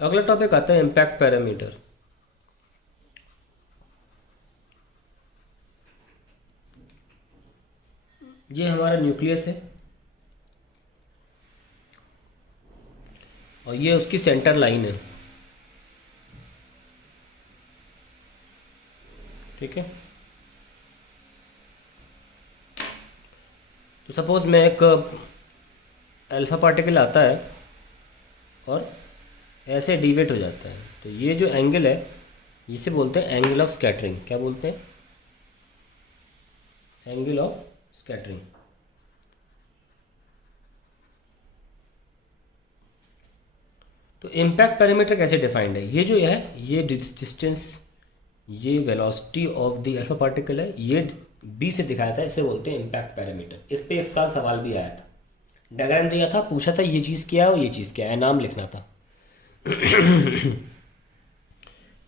अगला टॉपिक आता है इम्पैक्ट पैरामीटर। ये हमारा न्यूक्लियस है और ये उसकी सेंटर लाइन है। ठीक है, तो सपोज मैं एक अल्फ़ा पार्टिकल आता है और ऐसे डिवेट हो जाता है, तो ये जो एंगल है इसे बोलते हैं एंगल ऑफ स्कैटरिंग। क्या बोलते हैं? Angle of scattering. तो इम्पैक्ट पैरामीटर कैसे डिफाइंड है? ये जो है ये डिस्टेंस, ये velocity of the alpha particle है, ये बी से दिखाया था, इसे बोलते हैं इम्पैक्ट पैरामीटर। इस पे इस साल सवाल भी आया था, डायग्राम दिया था, पूछा था ये चीज़ क्या है और ये चीज़ क्या है, नाम लिखना था।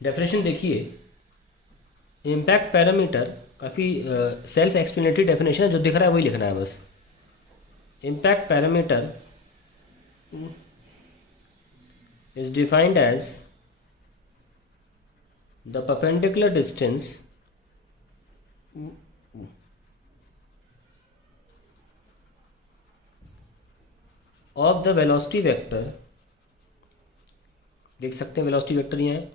डेफिनेशन देखिए, इम्पैक्ट पैरामीटर काफ़ी सेल्फ एक्सप्लेनेटरी डेफिनेशन है, जो दिख रहा है वही लिखना है बस। Impact parameter is defined as the perpendicular distance of the velocity vector। देख सकते हैं वेलोसिटी वेक्टर यहाँ है।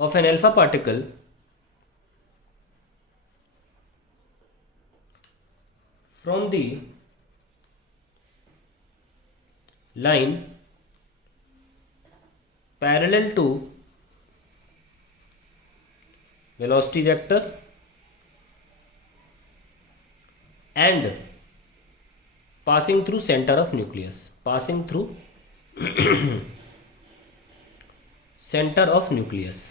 of an alpha particle from the line parallel to velocity vector and passing through center of nucleus, passing through center of nucleus।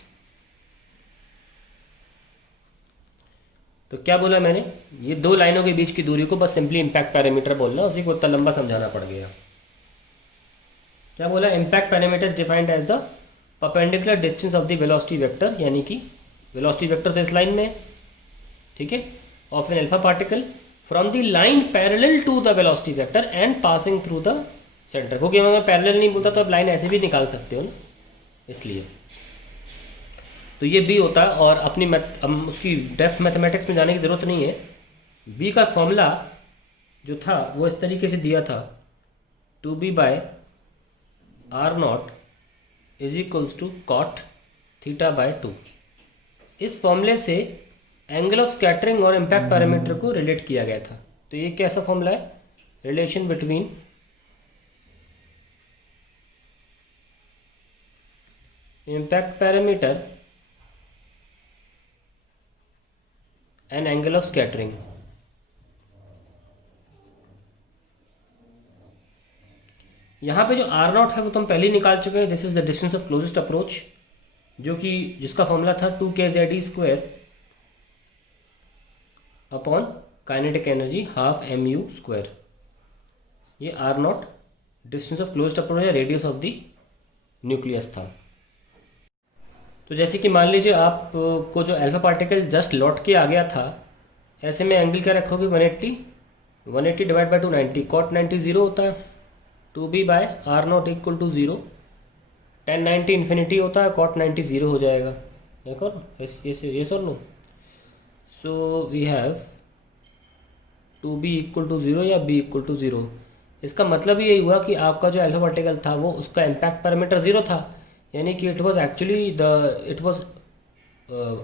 तो क्या बोला मैंने? ये दो लाइनों के बीच की दूरी को बस सिंपली इम्पैक्ट पैरामीटर बोलना, उसी को इतना लंबा समझाना पड़ गया। क्या बोला? Impact parameter is defined as the perpendicular distance of the velocity vector, यानी कि वेलोसिटी वेक्टर तो इस लाइन में, ठीक है, of an alpha particle from the line parallel to the velocity vector and passing through the centre. क्योंकि अगर मैं पैरेलल नहीं बोलता तो आप लाइन ऐसे भी निकाल सकते हो ना, इसलिए। तो ये बी होता है, और अपनी हम उसकी डेप्थ मैथमेटिक्स में जाने की ज़रूरत नहीं है। बी का फॉर्मूला जो था वो इस तरीके से दिया था, 2b by R naught is equals to cot theta by 2। इस फॉर्मूले से एंगल ऑफ स्कैटरिंग और इम्पैक्ट पैरामीटर को रिलेट किया गया था। तो ये कैसा फॉर्मूला है? Relation between impact parameter and angle of scattering. यहाँ पे जो आर नॉट है वो तो हम पहले ही निकाल चुके हैं। This is the distance of closest approach, जो कि जिसका फॉर्मूला था 2kZe² upon kinetic energy half mu²। ये R naught distance of closed approach या रेडियस ऑफ द न्यूक्लियस था। तो जैसे कि मान लीजिए आप को जो अल्फा पार्टिकल जस्ट लौट के आ गया था, ऐसे में एंगल क्या रखोगे? 180 डिवाइड बाई 290, कॉट 90 0 होता है, 2b by R naught equal to 0, 1090 infinity होता है, कॉट 90 0 हो जाएगा। एक और ये sir no. So we have 2b equal to 0 या b इक्वल टू 0। इसका मतलब यही हुआ कि आपका जो अल्फा पार्टिकल था वो उसका इम्पैक्ट पैरामीटर 0 था, यानी कि it was actually it was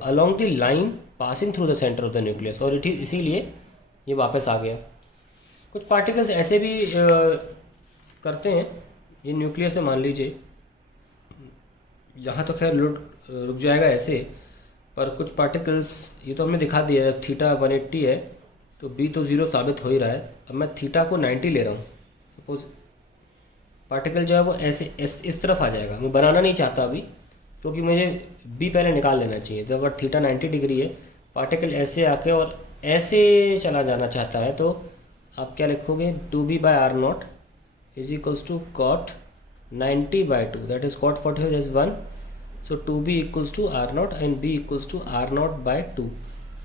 along the line passing through the centre of the nucleus, और इसीलिए ये वापस आ गया। कुछ पार्टिकल्स ऐसे भी करते हैं, ये न्यूक्लियस है मान लीजिए, यहाँ तो खैर रुक जाएगा ऐसे, पर कुछ पार्टिकल्स, ये तो हमने दिखा दिया है, थीटा 180 है तो बी तो 0 साबित हो ही रहा है। अब मैं थीटा को 90 ले रहा हूँ, सपोज पार्टिकल जो है वो ऐसे इस तरफ आ जाएगा। मैं बनाना नहीं चाहता अभी, क्योंकि मुझे बी पहले निकाल लेना चाहिए। तो अगर थीटा 90 डिग्री है, पार्टिकल ऐसे आके और ऐसे चला जाना चाहता है, तो आप क्या लिखोगे? 2b by R naught is equals to cot 90 by 2, that is cot 40 is 1, so two B equals to R naught and B equals to R naught by two.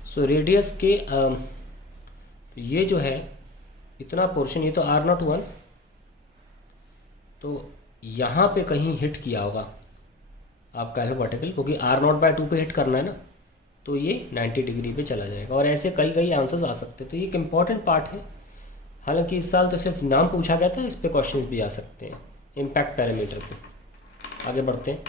So radius के ये जो है इतना पोर्शन, ये तो are not 1, तो यहाँ पे कहीं हिट किया होगा आपका एलो पार्टिकल, क्योंकि आर नॉट बाय टू पे हिट करना है ना, तो ये 90 डिग्री पे चला जाएगा। और ऐसे कई कई आंसर्स आ सकते हैं, तो ये एक इम्पॉर्टेंट पार्ट है। हालांकि इस साल तो सिर्फ नाम पूछा गया था, इस पे क्वेश्चंस भी आ सकते हैं इम्पैक्ट पैरामीटर पे। आगे बढ़ते हैं।